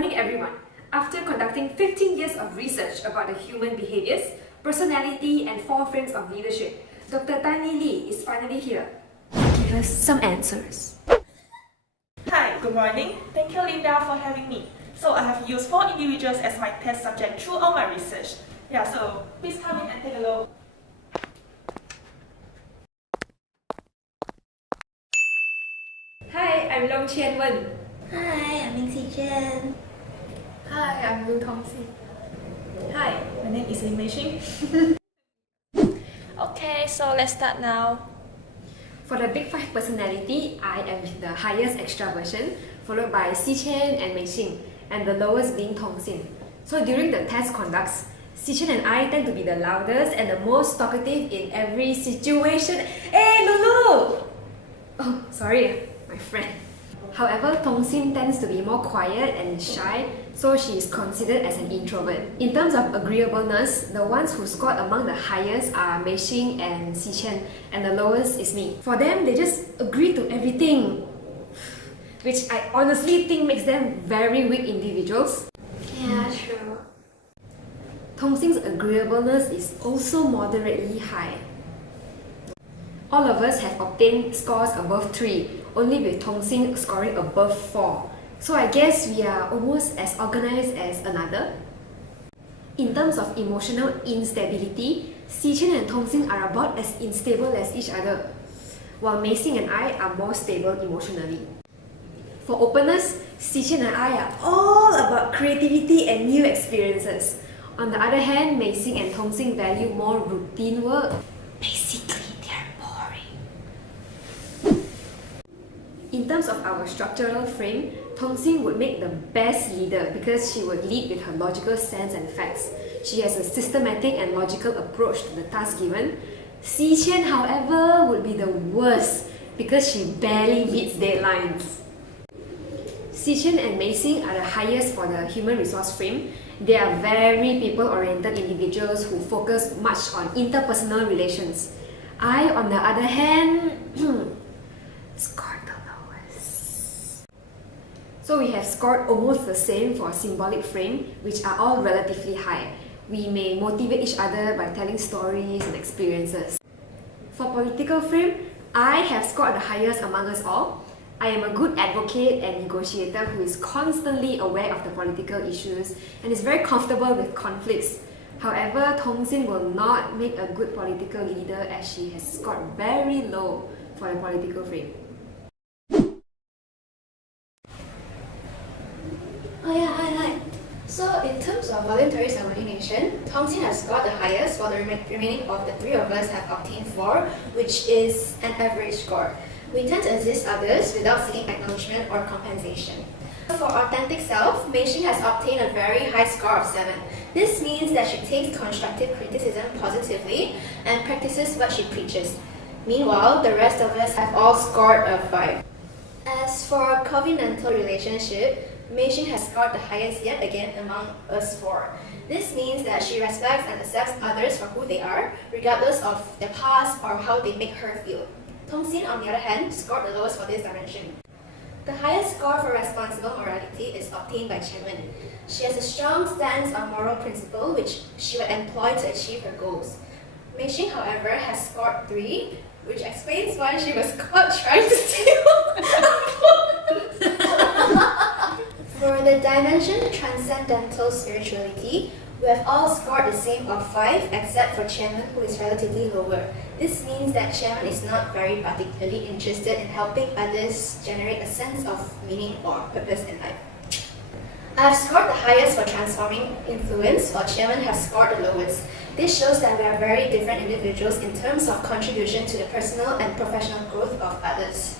morning, everyone. After conducting 15 years of research about the human behaviors, personality, and 4 frames of leadership, Dr. Tan Li is finally here to give us some answers. Hi, good morning. Thank you, Linda, for having me. So I have used 4 individuals as my test subject throughout my research. So please come in and take a look. Hi, I'm Loong Qian Wen. Hi, I'm Eng Si Chian. Hi, I'm Loo Tong Sin. Hi, my name is Lim Mei Shing. Okay, so let's start now. For the Big 5 personality, I am the highest extraversion, followed by Si Chian and Mei Shing, and the lowest being Tong Sin. So during the test conducts, Si Chian and I tend to be the loudest and the most talkative in every situation. Hey, Lulu! Oh, sorry, my friend. However, Tong Sin tends to be more quiet and shy, so she is considered as an introvert. In terms of agreeableness, the ones who scored among the highest are Mei Shing and Si Chian, and the lowest is me. For them, they just agree to everything, which I honestly think makes them very weak individuals. Yeah, true. Tong Sin's agreeableness is also moderately high. All of us have obtained scores above 3, only with Tong Sin scoring above 4. So I guess we are almost as organized as another. In terms of emotional instability, Si Chian and Tong Sin are about as unstable as each other, while Mei Shing and I are more stable emotionally. For openness, Si Chian and I are all about creativity and new experiences. On the other hand, Mei Shing and Tong Sin value more routine work. Basically, they're boring. In terms of our structural frame, Tong Sin would make the best leader because she would lead with her logical sense and facts. She has a systematic and logical approach to the task given. Si Chian, however, would be the worst because she barely meets deadlines. Si Chian and Mei Shing are the highest for the human resource frame. They are very people-oriented individuals who focus much on interpersonal relations. I, on the other hand, scored the lowest. So we have scored almost the same for symbolic frame, which are all relatively high. We may motivate each other by telling stories and experiences. For political frame, I have scored the highest among us all. I am a good advocate and negotiator who is constantly aware of the political issues and is very comfortable with conflicts. However, Tong Sin will not make a good political leader as she has scored very low for the political frame. Oh yeah, hi. So in terms of voluntary subordination, Tong Sin has scored the highest, while the remaining of the 3 of us have obtained 4, which is an average score. We tend to assist others without seeking acknowledgement or compensation. For authentic self, Mei Shing has obtained a very high score of 7. This means that she takes constructive criticism positively and practices what she preaches. Meanwhile, the rest of us have all scored a 5. As for a covenantal relationship, Mei Shing has scored the highest yet again among us 4. This means that she respects and accepts others for who they are, regardless of their past or how they make her feel. Tong Sin, on the other hand, scored the lowest for this dimension. The highest score for responsible morality is obtained by Qian Wen. She has a strong stance on moral principle which she will employ to achieve her goals. Mei Shing, however, has scored 3, which explains why she was caught trying to steal. For the dimension transcendental spirituality, we have all scored the same of 5 except for Qian Wen, who is relatively lower. This means that Qian Wen is not very particularly interested in helping others generate a sense of meaning or purpose in life. I have scored the highest for transforming influence, while Qian Wen has scored the lowest. This shows that we are very different individuals in terms of contribution to the personal and professional growth of others.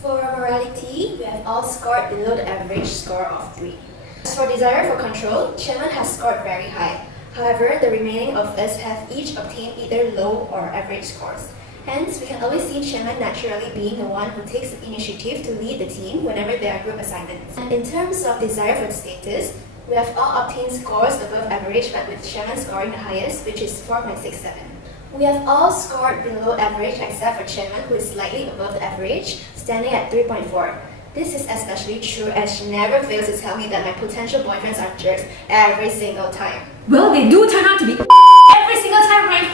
For morality, we have all scored below the average score of 3. As for desire for control, Qian Wen has scored very high. However, the remaining of us have each obtained either low or average scores. Hence, we can always see Qian Wen naturally being the one who takes the initiative to lead the team whenever there are group assignments. And in terms of desire for status, we have all obtained scores above average, but with Qian Wen scoring the highest, which is 4.67. We have all scored below average except for Qian Wen, who is slightly above the average, standing at 3.4. This is especially true as she never fails to tell me that my potential boyfriends are jerks every single time. Well, they do turn out to be every single time, right?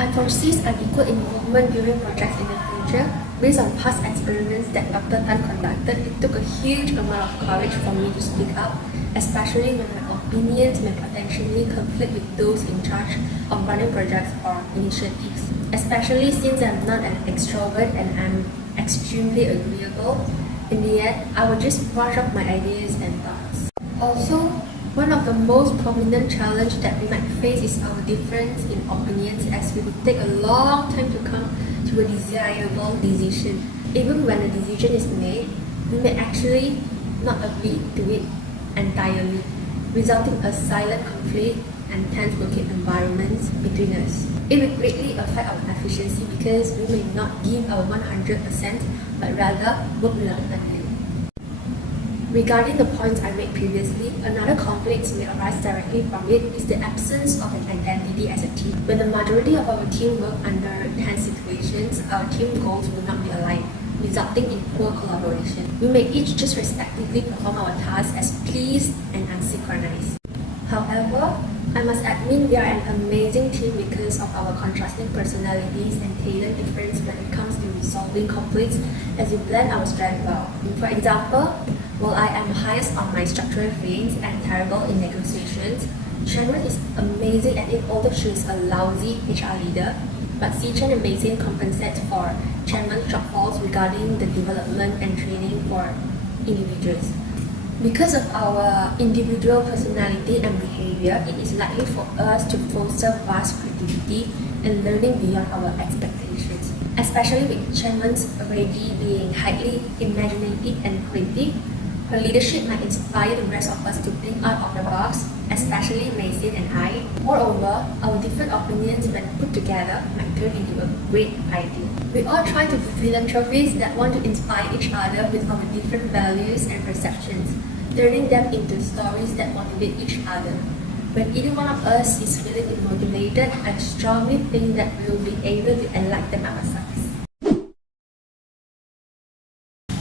I foresee unequal involvement during projects in the future. Based on past experiments that Dr. Tan conducted, it took a huge amount of courage for me to speak up, especially when my opinions may potentially conflict with those in charge of running projects or initiatives. Especially since I'm not an extrovert and I'm extremely agreeable, in the end, I will just brush up my ideas and thoughts. Also, one of the most prominent challenges that we might face is our difference in opinions, as we would take a long time to come to a desirable decision. Even when a decision is made, we may actually not agree to it entirely, resulting in a silent conflict and tense working environments between us. It will greatly affect our efficiency because we may not give our 100%, but rather work reluctantly. Regarding the points I made previously, another conflict may arise directly from it is the absence of an identity as a team. When the majority of our team work under tense situations, our team goals will not be aligned, resulting in poor collaboration. We may each just respectively perform our tasks as pleased and unsynchronized. However, I must admit we are an amazing team because of our contrasting personalities and tailored difference when it comes to resolving conflicts as we blend our strengths well. For example, while I am highest on my structural things and terrible in negotiations, Qian Wen is amazing at it, although she is a lousy HR leader. But Si Chian and Mei Shing compensate for Qian Wen's shortfalls regarding the development and training for individuals. Because of our individual personality and behavior, it is likely for us to foster vast creativity and learning beyond our expectations. Especially with Qian Wen's already being highly imaginative and creative, her leadership might inspire the rest of us to think out of the box, especially Mei Shing and I. Moreover, our different opinions when put together might turn into a great idea. We all try to be philanthropists that want to inspire each other with our different values and perceptions, turning them into stories that motivate each other. When either one of us is feeling demotivated, I strongly think that we will be able to enlighten ourselves.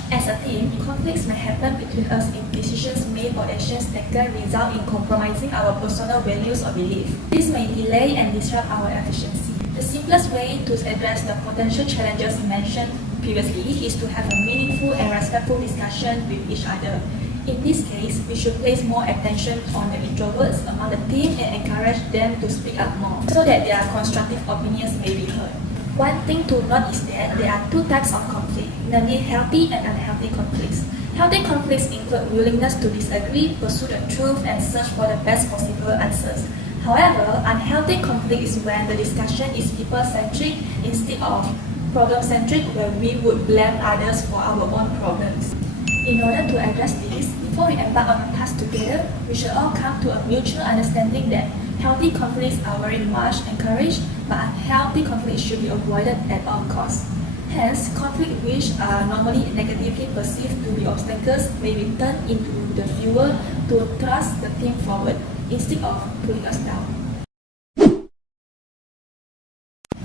As a team, conflicts may happen between us if decisions made or actions taken result in compromising our personal values or beliefs. This may delay and disrupt our efficiency. The simplest way to address the potential challenges mentioned previously is to have a meaningful and respectful discussion with each other. In this case, we should place more attention on the introverts among the team and encourage them to speak up more so that their constructive opinions may be heard. One thing to note is that there are two types of conflict, namely healthy and unhealthy conflicts. Healthy conflicts include willingness to disagree, pursue the truth, and search for the best possible answers. However, unhealthy conflict is when the discussion is people-centric instead of problem-centric, where we would blame others for our own problems. In order to address this, before we embark on a task together, we should all come to a mutual understanding that healthy conflicts are very much encouraged, but unhealthy conflicts should be avoided at all costs. Hence, conflicts which are normally negatively perceived to be obstacles may be turned into the fuel to thrust the team forward instead of pulling us down.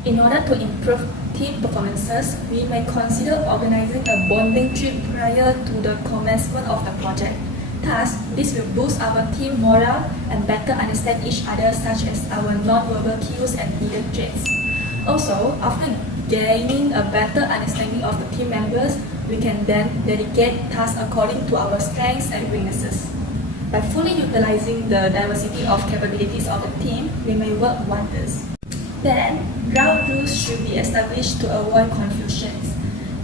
In order to improve team performances, we may consider organizing a bonding trip prior to the commencement of the project. Thus, this will boost our team morale and better understand each other, such as our non-verbal cues and hidden traits. Also, after gaining a better understanding of the team members, we can then dedicate tasks according to our strengths and weaknesses. By fully utilizing the diversity of capabilities of the team, we may work wonders. Then, ground rules should be established to avoid confusions.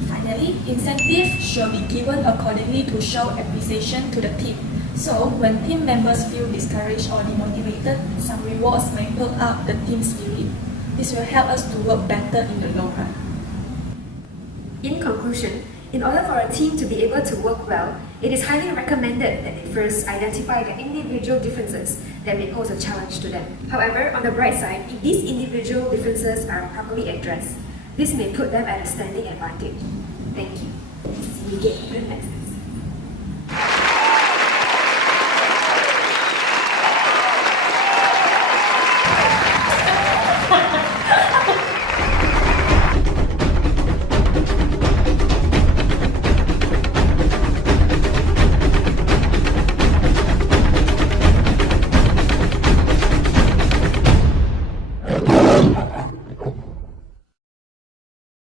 Finally, incentives should be given accordingly to show appreciation to the team. So, when team members feel discouraged or demotivated, some rewards may build up the team spirit. This will help us to work better in the long run. In conclusion, in order for a team to be able to work well, it is highly recommended that they first identify their individual differences that may pose a challenge to them. However, on the bright side, if these individual differences are properly addressed, this may put them at a standing advantage. Thank you. See you again in the next